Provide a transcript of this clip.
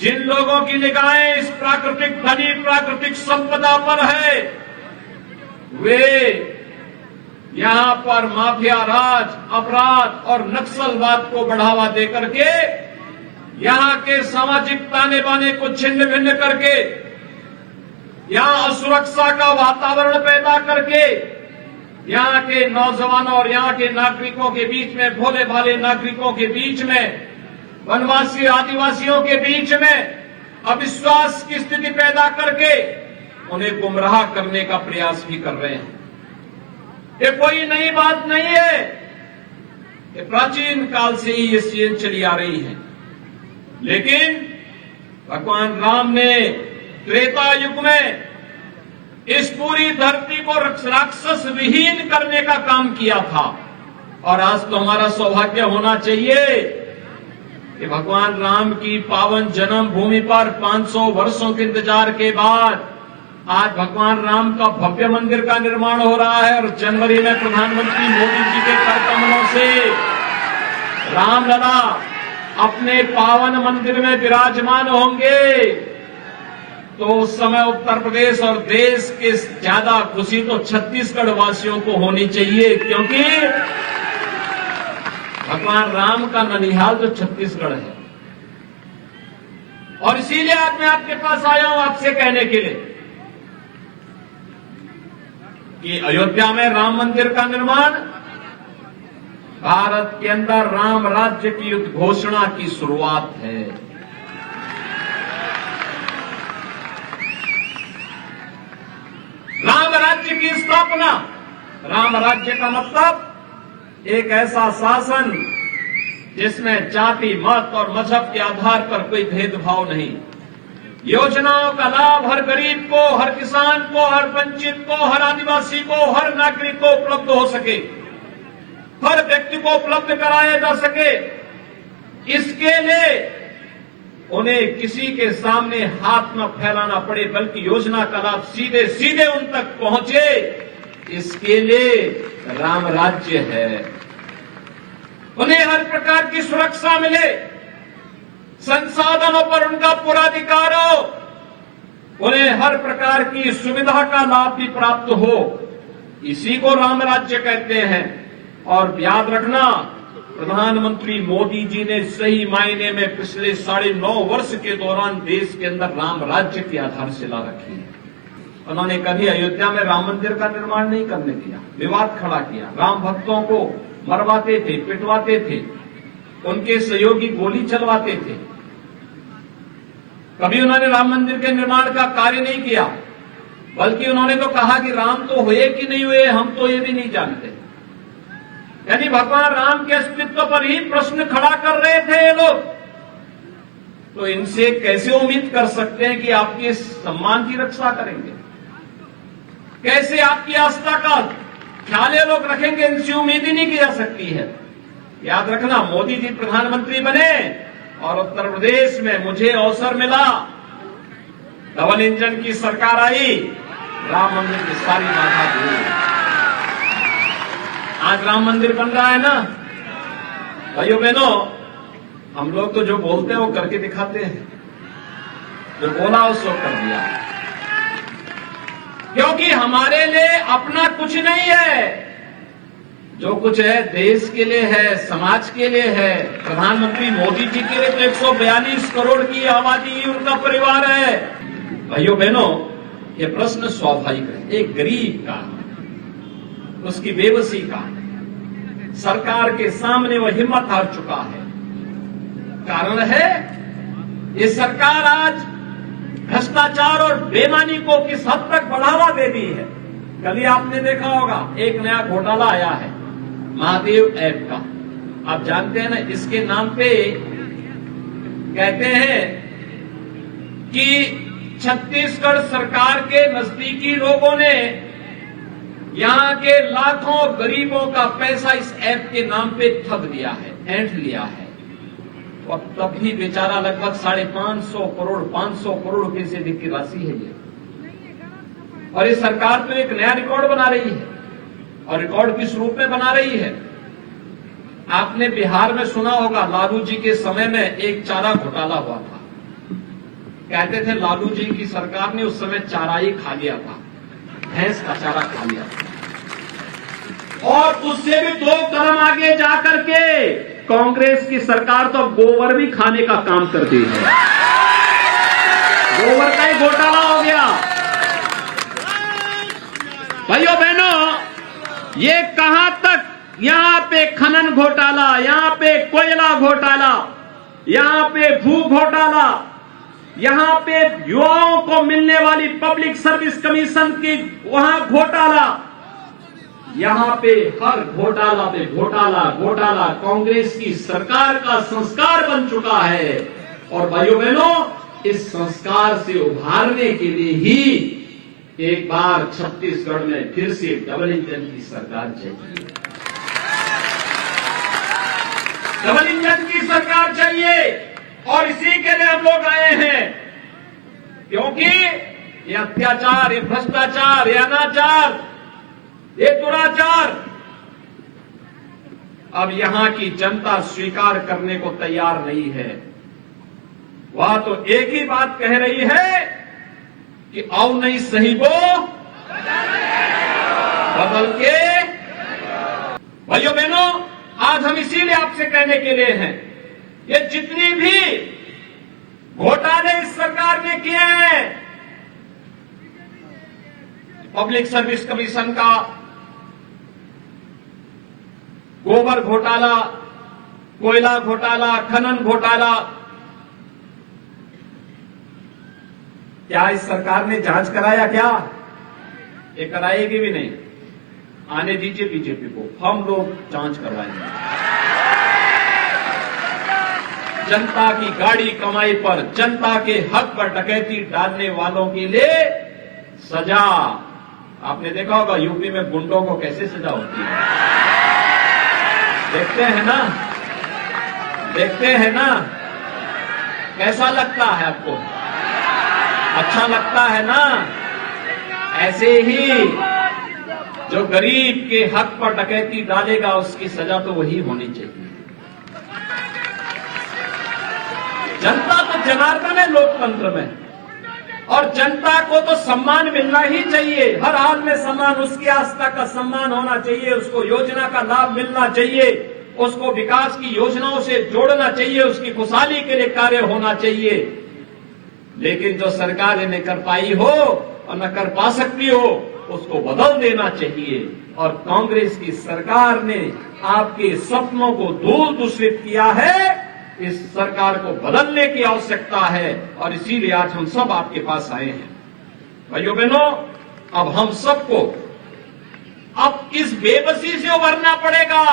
जिन लोगों की निगाहें इस प्राकृतिक धनी प्राकृतिक संपदा पर है, वे यहां पर माफिया राज, अपराध और नक्सलवाद को बढ़ावा देकर के यहां के सामाजिक ताने बाने को छिन्न भिन्न करके, यहां असुरक्षा का वातावरण पैदा करके, यहां के नौजवानों और यहां के नागरिकों के बीच में, भोले भाले नागरिकों के बीच में, वनवासी आदिवासियों के बीच में अविश्वास की स्थिति पैदा करके उन्हें गुमराह करने का प्रयास भी कर रहे हैं। ये कोई नई बात नहीं है, ये प्राचीन काल से ही ये चीजें चली आ रही हैं। लेकिन भगवान राम ने त्रेता युग में इस पूरी धरती को राक्षस विहीन करने का काम किया था, और आज तो हमारा सौभाग्य होना चाहिए कि भगवान राम की पावन जन्मभूमि पर 500 वर्षों के इंतजार के बाद आज भगवान राम का भव्य मंदिर का निर्माण हो रहा है, और जनवरी में प्रधानमंत्री मोदी जी के कर कमलों से रामलला अपने पावन मंदिर में विराजमान होंगे। तो उस समय उत्तर प्रदेश और देश के ज्यादा खुशी तो छत्तीसगढ़ वासियों को होनी चाहिए, क्योंकि भगवान राम का ननिहाल तो छत्तीसगढ़ है। और इसीलिए आज मैं आपके पास आया हूं आपसे कहने के लिए कि अयोध्या में राम मंदिर का निर्माण भारत के अंदर राम राज्य की उद्घोषणा की शुरुआत है। राम राज्य की स्थापना, राम राज्य का मतलब एक ऐसा शासन जिसमें जाति, मत और मजहब के आधार पर कोई भेदभाव नहीं, योजनाओं का लाभ हर गरीब को, हर किसान को, हर वंचित को, हर आदिवासी को, हर नागरिक को उपलब्ध हो सके, हर व्यक्ति को उपलब्ध कराया जा सके। इसके लिए उन्हें किसी के सामने हाथ न फैलाना पड़े, बल्कि योजना का लाभ सीधे सीधे उन तक पहुंचे, इसके लिए राम राज्य है। उन्हें हर प्रकार की सुरक्षा मिले, संसाधनों पर उनका पूरा अधिकार हो, उन्हें हर प्रकार की सुविधा का लाभ भी प्राप्त हो, इसी को राम राज्य कहते हैं। और याद रखना, प्रधानमंत्री मोदी जी ने सही मायने में पिछले 9.5 वर्ष के दौरान देश के अंदर राम राज्य की आधारशिला रखी है। उन्होंने कभी अयोध्या में राम मंदिर का निर्माण नहीं करने दिया, विवाद खड़ा किया, राम भक्तों को मरवाते थे, पिटवाते थे, उनके सहयोगी गोली चलवाते थे। कभी उन्होंने राम मंदिर के निर्माण का कार्य नहीं किया, बल्कि उन्होंने तो कहा कि राम तो हुए कि नहीं हुए हम तो ये भी नहीं जानते। यानी भगवान राम के अस्तित्व पर ही प्रश्न खड़ा कर रहे थे ये लोग। तो इनसे कैसे उम्मीद कर सकते हैं कि आपके सम्मान की रक्षा करेंगे, कैसे आपकी आस्था का ख्याल ये लोग रखेंगे, इनसे उम्मीद ही नहीं की जा सकती है। याद रखना, मोदी जी प्रधानमंत्री बने और उत्तर प्रदेश में मुझे अवसर मिला, डबल इंजन की सरकार आई, राम मंदिर की सारी बाधा दूर। आज राम मंदिर बन रहा है ना भाइयों बहनों, हम लोग तो जो बोलते हैं वो करके दिखाते हैं, जो बोला उसको कर दिया, क्योंकि हमारे लिए अपना कुछ नहीं है, जो कुछ है देश के लिए है, समाज के लिए है। प्रधानमंत्री मोदी जी के लिए तो 142 करोड़ की आबादी उनका परिवार है। भाइयों बहनों, ये प्रश्न स्वाभाविक है, एक गरीब का, उसकी बेबसी का, सरकार के सामने वह हिम्मत हार चुका है। कारण है, ये सरकार आज भ्रष्टाचार और बेईमानी को किस हद तक बढ़ावा दे दी है। कल ही आपने देखा होगा, एक नया घोटाला आया है महादेव ऐप का। आप जानते हैं ना, इसके नाम पे कहते हैं कि छत्तीसगढ़ सरकार के नजदीकी लोगों ने यहां के लाखों गरीबों का पैसा इस ऐप के नाम पे ठग दिया है, ऐंठ लिया है। और तब भी बेचारा लगभग 550 करोड़ 500 करोड़ रुपए से अधिक की राशि है ये। और ये सरकार तो एक नया रिकॉर्ड बना रही है, और रिकॉर्ड किस रूप में बना रही है। आपने बिहार में सुना होगा, लालू जी के समय में एक चारा घोटाला हुआ था। कहते थे लालू जी की सरकार ने उस समय चारा ही खा लिया था, भैंस का चारा खा लिया था। और उससे भी 2 कदम आगे जाकर के कांग्रेस की सरकार तो गोबर भी खाने का काम करती है। गोबर का ही घोटाला हो गया। भाइयों बहनों, ये कहां तक, यहां पे खनन घोटाला, यहां पे कोयला घोटाला, यहां पे भू घोटाला, यहां पे युवाओं को मिलने वाली पब्लिक सर्विस कमीशन की वहां घोटाला, यहां पे हर घोटाला पे घोटाला घोटाला कांग्रेस की सरकार का संस्कार बन चुका है। और भाइयों बहनों, इस संस्कार से उभारने के लिए ही एक बार छत्तीसगढ़ में फिर से डबल इंजन की सरकार चाहिए। डबल इंजन की सरकार चाहिए और इसी के लिए हम लोग आए हैं, क्योंकि ये अत्याचार, ये भ्रष्टाचार, ये अनाचार, ये दुराचार अब यहां की जनता स्वीकार करने को तैयार नहीं है। वह तो एक ही बात कह रही है कि आओ नहीं सही वो बदल के। भाइयों बहनों, आज हम इसीलिए आपसे कहने के लिए हैं, ये जितनी भी घोटाले इस सरकार ने किए हैं, पब्लिक सर्विस कमीशन का गोबर घोटाला, कोयला घोटाला, खनन घोटाला, क्या इस सरकार ने जांच कराया? क्या ये कराएगी भी नहीं। आने दीजिए बीजेपी को, हम लोग जांच करवाएंगे। जनता की गाड़ी कमाई पर, जनता के हक पर डकैती डालने वालों के लिए सजा। आपने देखा होगा यूपी में गुंडों को कैसे सजा होती है, देखते हैं ना, देखते हैं ना, कैसा लगता है आपको? अच्छा लगता है ना? ऐसे ही जो गरीब के हक पर डकैती डालेगा उसकी सजा तो वही होनी चाहिए। जनता तो जनार्दन है लोकतंत्र में, और जनता को तो सम्मान मिलना ही चाहिए। हर हाल में सम्मान, उसकी आस्था का सम्मान होना चाहिए, उसको योजना का लाभ मिलना चाहिए, उसको विकास की योजनाओं से जोड़ना चाहिए, उसकी खुशहाली के लिए कार्य होना चाहिए। लेकिन जो सरकार ये नहीं कर पाई हो और न कर पा सकती हो, उसको बदल देना चाहिए। और कांग्रेस की सरकार ने आपके सपनों को धूल दूषित किया है। इस सरकार को बदलने की आवश्यकता है और इसीलिए आज हम सब आपके पास आए हैं। भाइयों बहनों, अब हम सबको अब इस बेबसी से उभरना पड़ेगा।